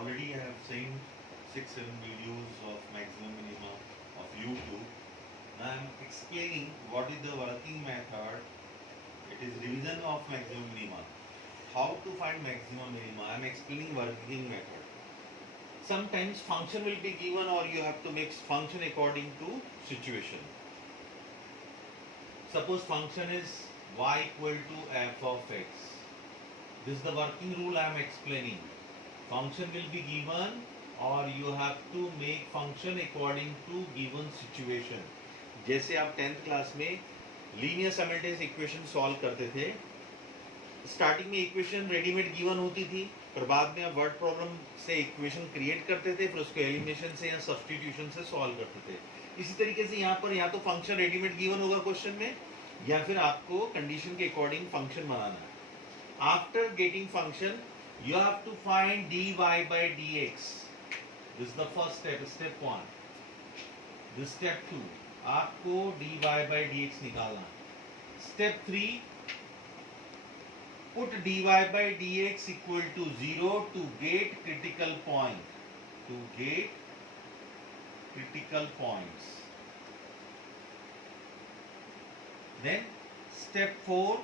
already I have seen 6-7 videos of maximum minimum of YouTube. Now I am explaining what is the working method. It is revision of maximum minimum. How to find maximum minimum? I am explaining working method. Sometimes function will be given or you have to make function according to situation. Suppose function is y equal to f of x. This is the working rule I am explaining. Function will be given और you have to make function according to given situation. जैसे आप 10th class में linear simultaneous equation solve करते थे, starting में equation readymade given होती थी, पर बाद में आप वर्ड प्रॉब्लम से इक्वेशन क्रिएट करते थे, फिर उसको एलिमिनेशन से या सब्स्टिट्यूशन से सॉल्व करते थे. इसी तरीके से यहाँ पर या तो फंक्शन रेडीमेड गिवन होगा क्वेश्चन में, या फिर आपको कंडीशन के अकॉर्डिंग फंक्शन बनाना है. After getting function you have to find dy by dx. This is the first step, step 1. This step 2. आपको dy by dx निकालना. Step 3. Put dy by dx equal to 0 to get critical point. To get critical points. Then step 4.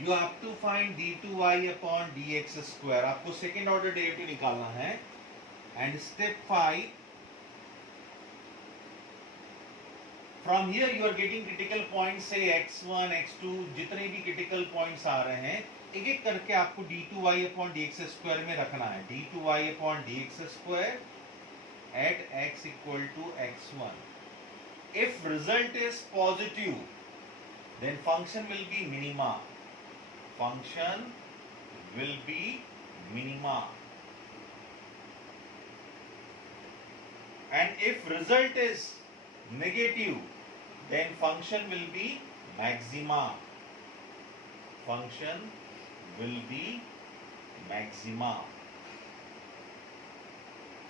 You have to find d2y upon dx square. आपको second order derivative निकालना है. And step 5, from here you are getting critical point से x1 x2 जितने भी critical points आ रहे हैं एक एक करके आपको d2y upon dx स्क्वायर में रखना है. d2y upon dx square at x equal to x1. If result is positive, then function will be minima. Function will be minima. And if result is negative, then function will be maxima. Function will be maxima.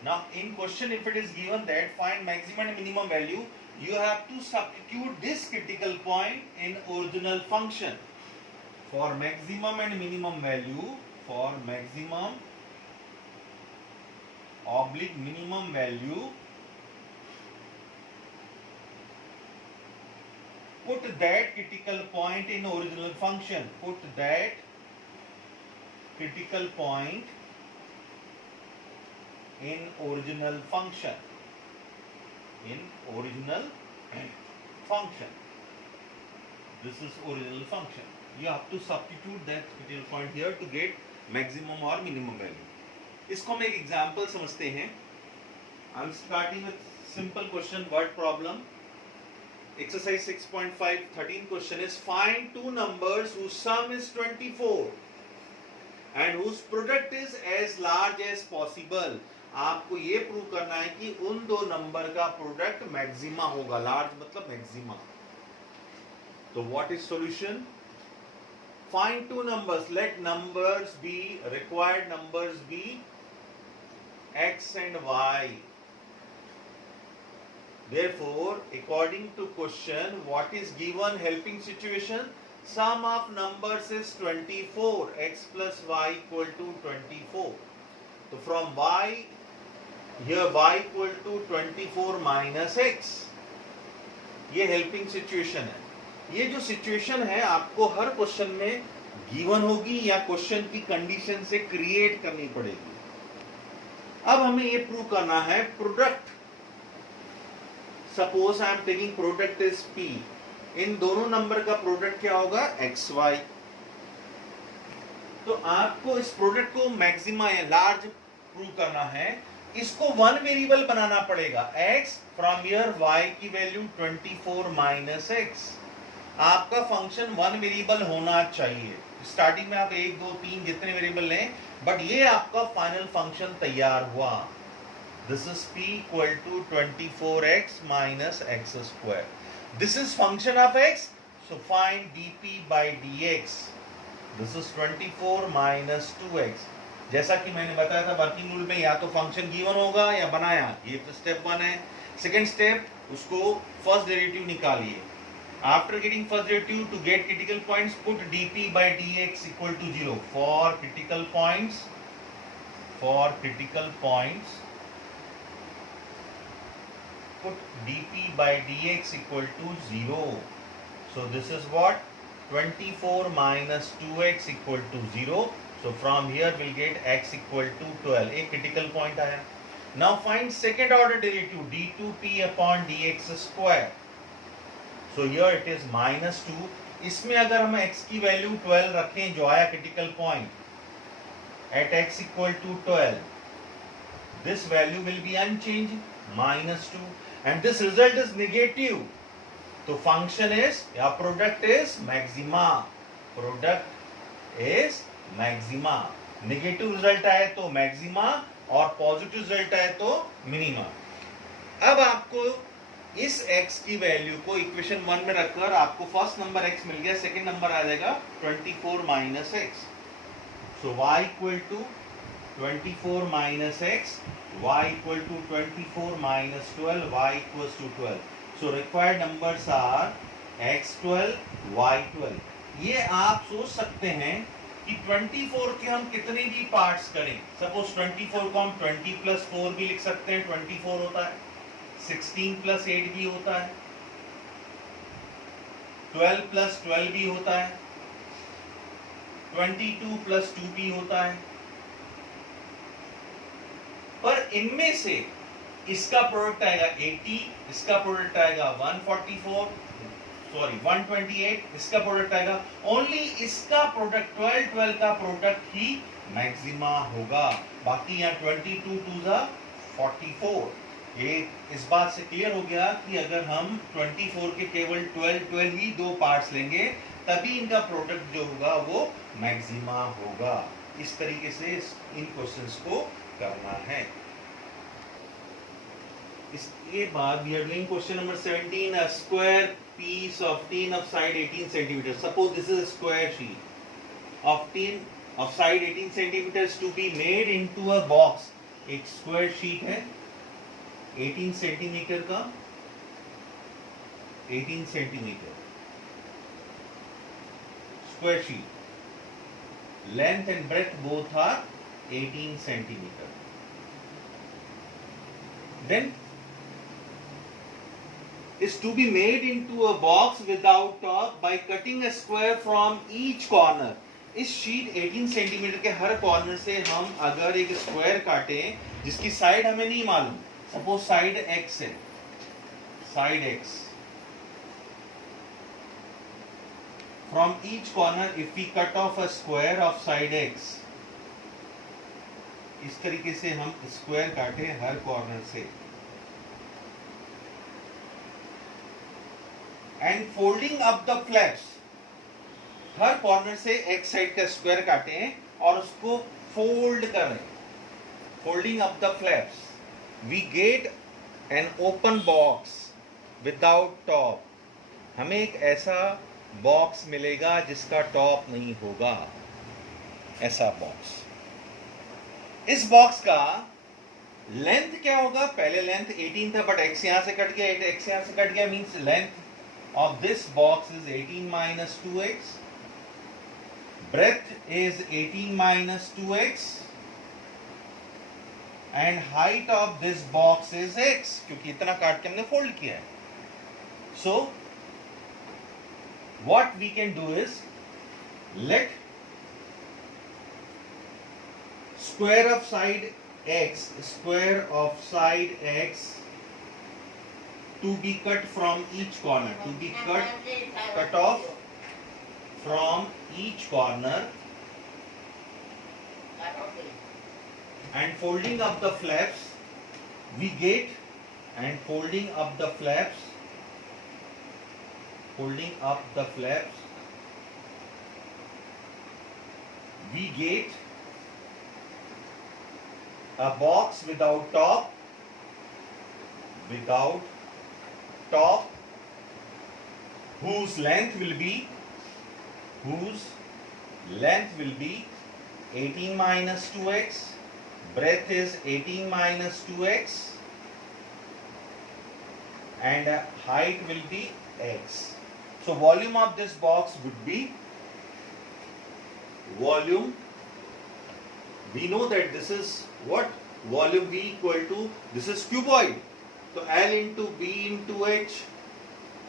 Now in question, if it is given that find maximum and minimum value, you have to substitute this critical point in original function. For maximum and minimum value, for maximum oblique minimum value, put that critical point in original function. Put that critical point in original function. In original function. This is original function. You have to substitute that critical point here to get maximum or minimum value. इसको हम एक example समझते हैं. I am starting with simple question, word problem. Exercise 6.5, 13 question is find two numbers whose sum is 24 and whose product is as large as possible. आपको ये prove करना है कि उन दो नंबर का प्रोडक्ट मैक्सिमा होगा. लार्ज मतलब मैक्सिमा. तो what is solution? Find two numbers. Let numbers be, required numbers be x and y. Therefore, according to question, what is given helping situation? Sum of numbers is 24. X plus y equal to 24. So from y, here y equal to 24 minus x. ये helping situation है. ये जो situation है आपको हर question में given होगी या question की कंडीशन से क्रिएट करनी पड़ेगी. अब हमें ये प्रूव करना है product. Suppose I am taking product is p. इन दोनों नंबर का प्रोडक्ट क्या होगा? xy. तो आपको इस प्रोडक्ट को मैक्सिमा या लार्ज प्रूव करना है. इसको वन वेरिएबल बनाना पड़ेगा. x फ्रॉम हियर y की वैल्यू 24 माइनस x. आपका फंक्शन वन वेरिएबल होना चाहिए. स्टार्टिंग में आप 1 2 3 जितने वेरिएबल लें, बट ये आपका फाइनल फंक्शन तैयार हुआ. This is p equal to 24x minus x square. This is function of x. So find dp by dx. This is 24 minus 2x. जैसा कि मैंने बताया था वर्किंग रूल में, या तो फंक्शन गिवन होगा या बनाया. ये तो स्टेप 1 है. सेकेंड स्टेप, उसको फर्स्ट डेरिवेटिव निकालिए. After getting first derivative, to get critical points, put dp by dx equal to 0. For critical points, for critical points, put dp by dx equal to 0. So this is what? 24 minus 2x equal to 0. So from here we'll get x equal to 12. एक critical point आया. Now find second order derivative d2p upon dx square. So here it is minus 2. इसमें अगर हम x की value 12 रखें जो आया critical point at x equal to 12, this value will be unchanged, minus 2, and this result is negative. So function is, या product is maxima. Product is maxima. Negative result आए तो maxima और positive result आए तो minima. अब आपको इस x की वैल्यू को इक्वेशन 1 में रखकर आपको फर्स्ट नंबर x मिल गया, सेकंड नंबर आ जाएगा 24 minus x. So y equal to 24 minus x, y equal to 24 minus 12, y equals to 12. So required numbers are x12, y12. ये आप सोच सकते हैं कि 24 के हम कितने भी पार्ट्स करें. सपोज 24 को हम 20 प्लस 4 भी लिख सकते हैं, 24 होता है. 16 प्लस 8 भी होता है, 12 प्लस 12 भी होता है, 22 प्लस 2 भी होता है. पर इनमें से इसका प्रोडक्ट आएगा 80, इसका प्रोडक्ट आएगा 144, सॉरी 128, इसका प्रोडक्ट आएगा ओनली इसका प्रोडक्ट 12 का प्रोडक्ट ही मैक्सिमा होगा. बाकी यहाँ 22 टू ज़ा 44. ये इस बात से क्लियर हो गया कि अगर हम 24 के केवल 12 ही दो पार्ट्स लेंगे तभी इनका प्रोडक्ट जो होगा वो मैक्सिमा होगा. इस तरीके से इन क्वेश्चंस को करना है. इसके बाद we are doing question number 17, a square piece of tin of side 18 centimeters. Suppose this is a square sheet of tin of side 18 centimeters to be made into a box. एक square sheet है 18 centimetre का, 18 centimetre square sheet. Length and breadth both are 18 centimeter. Then is to be made into a box without top by cutting a square from each corner. इस sheet 18 centimetre के हर corner से हम अगर एक square काटें जिसकी side हमें नहीं मालूम, सपोज साइड x है, side x, from each corner if we cut off a square of side x, इस तरीके से हम स्क्वायर काटे हर कॉर्नर से, and folding up the flaps, her corner से एक साइड का स्क्वायर काटे और उसको फोल्ड करें, folding up the flaps, we get an open box without top. हमें एक ऐसा बॉक्स मिलेगा जिसका टॉप नहीं होगा, ऐसा बॉक्स. इस बॉक्स का लेंथ क्या होगा? पहले लेंथ 18 था बट x यहां से कट गया, x यहां से कट गया, means length of this box is 18 minus 2x, breadth is 18 minus 2x, and height of this box is x, क्योंकि इतना काट के हमने फोल्ड किया है. So what we can do is let square of side x, square of side x to be cut from each corner, to be cut off from each corner, and folding up the flaps we get, and folding up the flaps, folding up the flaps we get a box without top, without top, whose length will be 18 minus 2x, breadth is 18 minus 2x, and height will be x. So volume of this box would be volume we know that this is what volume V equal to, this is cuboid, so L into B into H,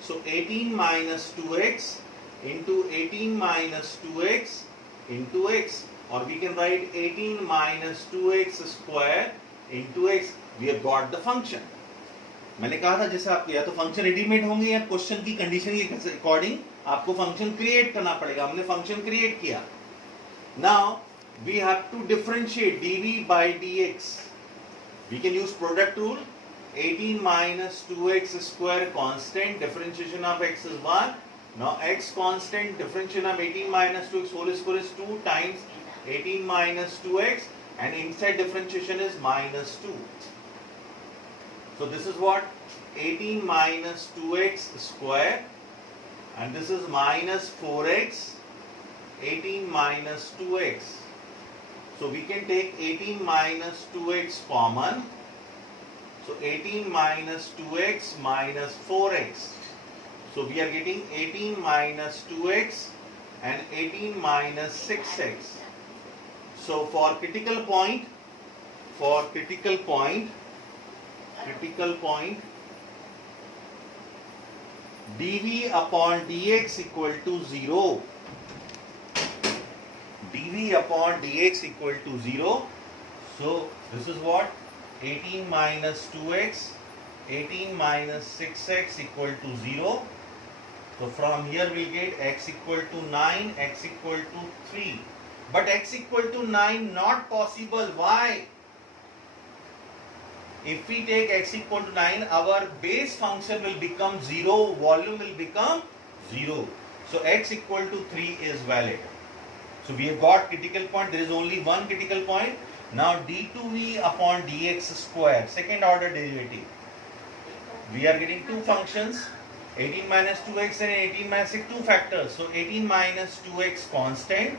so 18 minus 2x into 18 minus 2x into x, or we can write 18 minus 2x square into x. We have got the function. मैंने कहा था जैसे आप या तो function readymade होंगे या question की कंडीशन के अकॉर्डिंग आपको फंक्शन क्रिएट करना पड़ेगा. हमने फंक्शन क्रिएट किया. Now we have to differentiate dv by dx. We can use product rule. 18 minus 2x square constant, differentiation of x is 1. Now x constant, differentiation of 18 minus 2x whole square is 2 times 18 minus 2x, and inside differentiation is minus 2. So this is what 18 minus 2x square, and this is minus 4x, 18 minus 2x. So we can take 18 minus 2x common. So 18 minus 2x minus 4x. So we are getting 18 minus 2x and 18 minus 6x. So for critical point, dv upon dx equal to 0. dv upon dx equal to 0. So this is what 18 minus 2x, 18 minus 6x equal to 0. So from here we get x equal to 9, x equal to 3. But x equal to 9 not possible. Why? If we take x equal to 9, our base function will become 0, volume will become 0. So x equal to 3 is valid. So we have got critical point. There is only one critical point. Now d2v upon dx square, second order derivative. We are getting two functions, 18 minus 2x and 18 minus 6, two factors. So 18 minus 2x constant,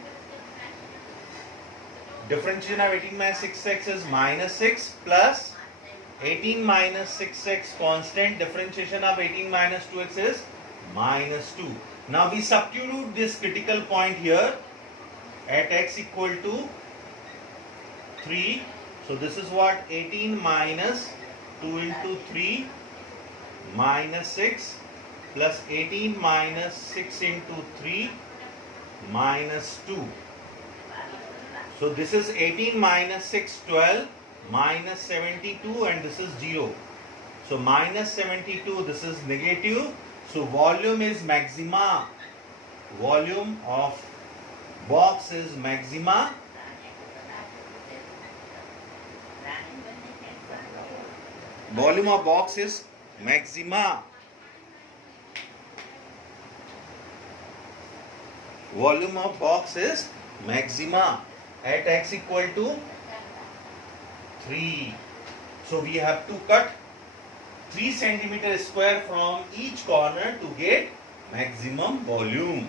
differentiation of 18 minus 6x is minus 6, plus 18 minus 6x constant, differentiation of 18 minus 2x is minus 2. Now we substitute this critical point here at x equal to 3. So this is what 18 minus 2 into 3 minus 6 plus 18 minus 6 into 3 minus 2. So this is 18 minus 6, 12, minus 72, and this is 0. So minus 72, this is negative. So volume is maxima. Volume of box is maxima. Volume of box is maxima. Volume of box is maxima at x equal to 3. So we have to cut 3 centimeter square from each corner to get maximum volume.